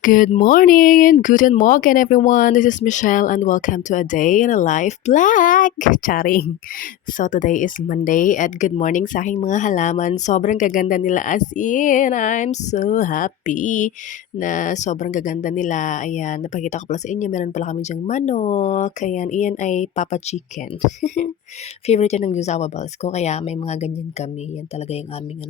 Good morning and guten Morgen, everyone. This is Michelle, and welcome to a day in a life black. Charing. So today is Monday at good morning sa aking mga halaman. Sobrang gaganda nila as in. I'm so happy na sobrang gaganda nila. Ayan, napakita ko pala sa inyo. Meron pala kami dyang manok. Ayan, iyan ay Papa Chicken. Favorite yan ng Jusawa Balls ko. Kaya may mga ganyan kami. Yan talaga yung aming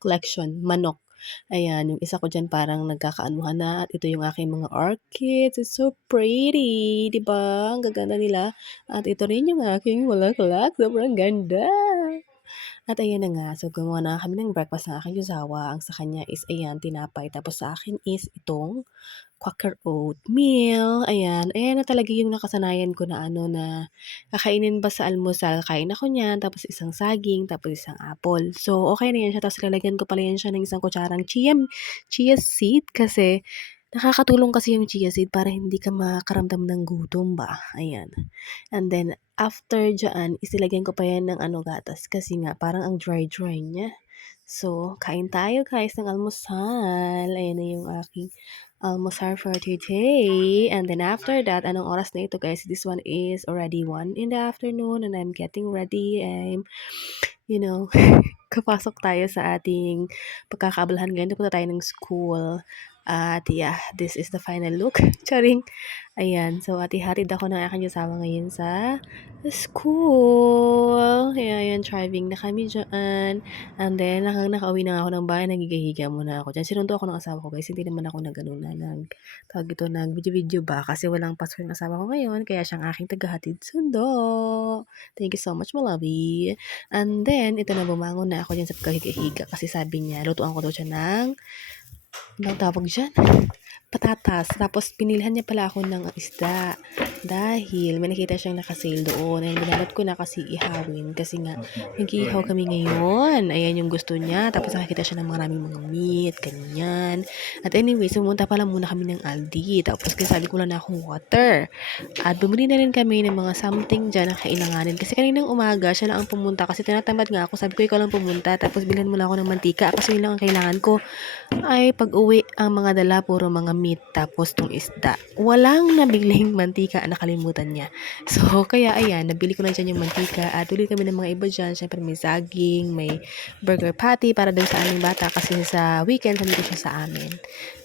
collection. Manok. Ayan, yung isa ko diyan parang nagkakaanuhan na at ito yung aking mga orchids. It's so pretty, 'di ba? Ang gaganda nila. At ito rin yung aking bulaklak, sobrang ganda. At ayan na nga, so gumawa na kami ng breakfast ng aking jowa. Ang sa kanya is ayan, tinapay. Tapos sa akin is itong Quaker oatmeal, ayan. Ayan na talaga yung nakasanayan ko na na kakainin ba sa almusal, kain ako niyan, tapos isang saging, tapos isang apple. So, okay na yan siya, tapos lalagyan ko pala yan siya ng isang kutsarang chia seed kasi nakakatulong kasi yung chia seed para hindi ka makaramdam ng gutom ba, ayan. And then, after dyan, isilagyan ko pa yan ng gatas kasi nga parang ang dry-dry niya. So, kain tayo guys ng almusal. Ayan na yung aking almusal for today. And then after that, anong oras na ito guys? This one is already 1 in the afternoon and I'm getting ready. You know, kapasok tayo sa ating pagkakaabalahan ngayon. Punta tayo ng school. At yeah, this is the final look. Charing. Ayan, so ati-hatid ako ng aking asawa ngayon sa school. Kaya ayan, driving na kami dyan. And then, nakauwi na nga ako ng bahay, nagigahiga muna ako dyan. Sinundo ako ng asawa ko guys, hindi naman ako tawag ito, nag-video-video ba? Kasi walang pasok yung asawa ko ngayon, kaya siyang aking tagahatid sundo. Thank you so much, my lovey. And then, ito na, bumangon na ako dyan sa pagkahiga-higa kasi sabi niya, lutuan ko daw siya ng, anong tawag dyan? Patatas. Tapos, pinilhan niya pala ako ng isda. Dahil, may nakita siyang nakasale doon. And binalot ko na kasi ihawin. Kasi nga, nag-iihaw kami ngayon. Ayan yung gusto niya. Tapos, nakakita siya ng maraming mga meat, ganyan. At anyway, sumunta pala muna kami ng Aldi. Tapos, kasi sabi ko lang na akong water. At bumili na rin kami ng mga something dyan na kailanganin. Kasi kaninang umaga, siya lang ang pumunta. Kasi tinatamad nga ako. Sabi ko, ikaw lang pumunta. Tapos, bilhan mo lang ako ng mantika. Kasi yun lang ang kailangan ko. Ay, pag-uwi ang mga dala puro mga meat tapos tong isda. Walang nabiling mantika, nakalimutan niya. So, kaya ayan, nabili ko na dyan yung mantika at bili kami ng mga iba dyan. Siyempre may saging, may burger patty para daw sa aming bata kasi sa weekend nandito siya sa amin.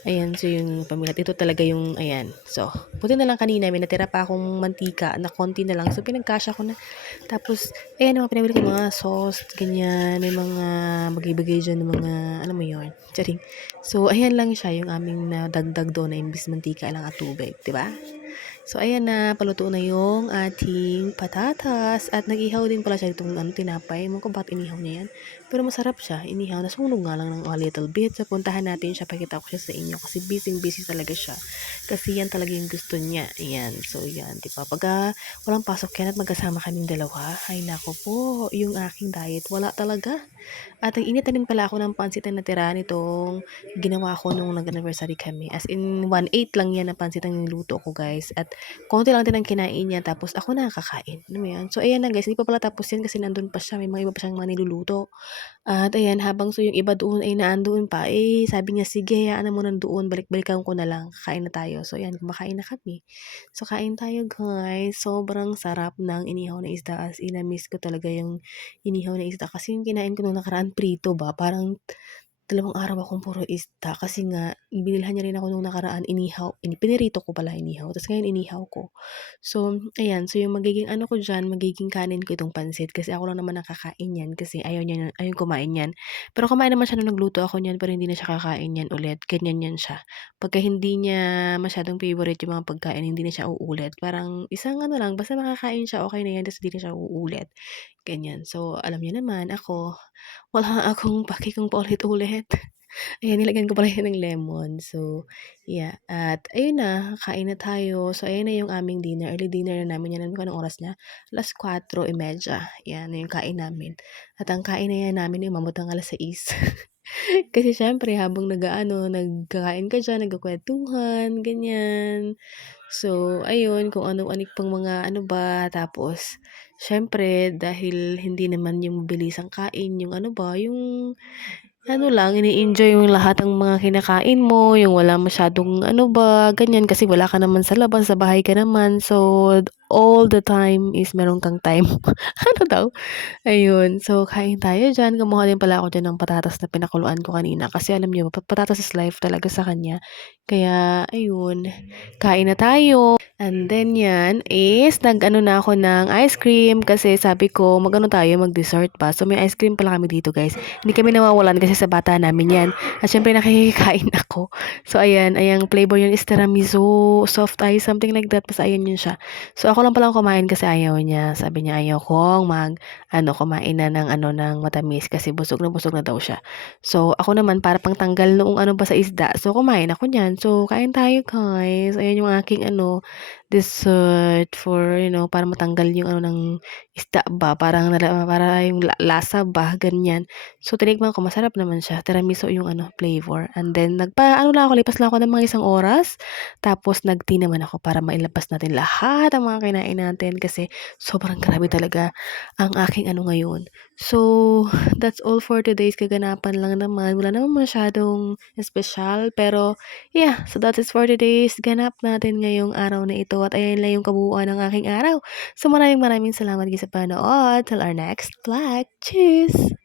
Ayan, so yung pamilya. Ito talaga yung, ayan. So, buti na lang kanina, may natira pa akong mantika na konti na lang. So, pinagkasya ko na. Tapos, ayan, mga pinabili ko mga sauce, ganyan. May mga bagay-bagay dyan ng mga, ano mo yun, charing. So, ayan lang siya, yung aming nadagdag doon na imbis mantika lang at tubig, di ba? So, ayan na, paluto na yung ating patatas. At nag-ihaw din pala siya itong tinapay. Ewan ko bakit inihaw niya yan. Pero masarap siya, inihaw. Nasunog nga lang ng a little bit. So, puntahan natin siya, pakita ko siya sa inyo. Kasi busy talaga siya. Kasi yan talaga yung gusto niya. Ayan, so yan, diba? Pagka walang pasok yan at magkasama kaming dalawa, ay nako po, yung aking diet, wala talaga. At ang init na din pala ako ng pansit na natira nitong ginawa ko nung nag-anniversary kami. As in, 1/8 lang yan na pansit ang niluto ko, guys. At konti lang din ang kinain niya, tapos ako na kakain. Ano mo yan? So, ayan na guys, hindi pa pala tapos yan kasi nandun pa siya. May mga iba pa siyang mga niluluto. At ayan, habang so yung iba doon ay naandoon pa, sabi niya, sige, hayaan na muna doon, balik-balikan ko na lang, kain na tayo. So ayan, kumakain na kami. So kain tayo guys, sobrang sarap ng inihaw na isda, as in, na-miss ko talaga yung inihaw na isda. Kasi yung kinain ko nung nakaraan prito ba, parang 2 araw akong puro isda kasi nga binilhan niya rin ako nung nakaraan inihaw, pinirito ko pala inihaw, tapos ngayon inihaw ko. So, ayan, so yung magiging ko diyan, magiging kanin ko itong pansit kasi ako lang naman nakakain yan kasi ayaw kumain yan. Pero kumain naman siya nung nagluto ako niyan pero hindi na siya kakain yan ulit, ganyan yan siya. Pagka hindi niya masyadong favorite yung mga pagkain, hindi na siya uulit. Parang isang lang, basta makakain siya, okay na yan, tapos hindi na siya uulit. Ganyan. So, alam niyo naman ako, wala akong pake kung paulit-ulit. Ayan, nilagyan ko pala yan ng lemon. So, yeah. At ayun na, kain na tayo. So, ayun na yung aming dinner. Early dinner na namin. Yan, anong oras na? 4:30. Yan na yung kain namin. At ang kain na yan namin, umabot ng 6:00. Kasi syempre, habang nagkakain ka dyan, nagkakwentuhan, ganyan. So, ayun, kung ano-anik pang mga ba. Tapos, syempre, dahil hindi naman yung mabilisang kain, yung yung ano lang, ini-enjoy mo lahat ng mga kinakain mo, yung wala masyadong ano ba, ganyan. Kasi wala ka naman sa labas, sa bahay ka naman. So, all the time is meron kang time. Ano daw? Ayun, so kain tayo diyan. Kumuha din pala ako diyan ng patatas na pinakuluan ko kanina kasi alam niyo ba, patatas is life talaga sa kanya. Kaya ayun, kain na tayo. And then 'yan is nag-ano na ako ng ice cream kasi sabi ko mag-ano tayo, mag-dessert pa. So may ice cream pala kami dito, guys. Hindi kami nawawalan kasi sa bata namin 'yan. At syempre nakikikain ako. So ayan, ayang flavor yun is tiramisu, soft ice, something like that. Basta ayan yun siya. So ako lang pala kumain kasi ayaw niya. Sabi niya ayaw kong kumain na ng ng matamis kasi busog na daw siya. So, ako naman para pangtanggal noong ano ba sa isda, so kumain ako niyan. So, kain tayo guys. Ayan yung aking dessert for, para matanggal yung ng isda ba, parang para yung lasa ba, ganyan. So, tinikman ko, masarap naman siya. Tiramisu yung flavor. And then, lang ako, lipas lang ako ng mga isang oras. Tapos, nag-tea naman ako para mailabas natin lahat ang mga kinain natin kasi sobrang grabe talaga ang aking ngayon. So, that's all for today's kaganapan lang naman. Wala naman masyadong espesyal. Pero, yeah. So, that is for today's ganap natin ngayong araw na ito. At ayan lang yung kabuuan ng aking araw. So, maraming maraming salamat guys sa panood. Till our next vlog. Cheers!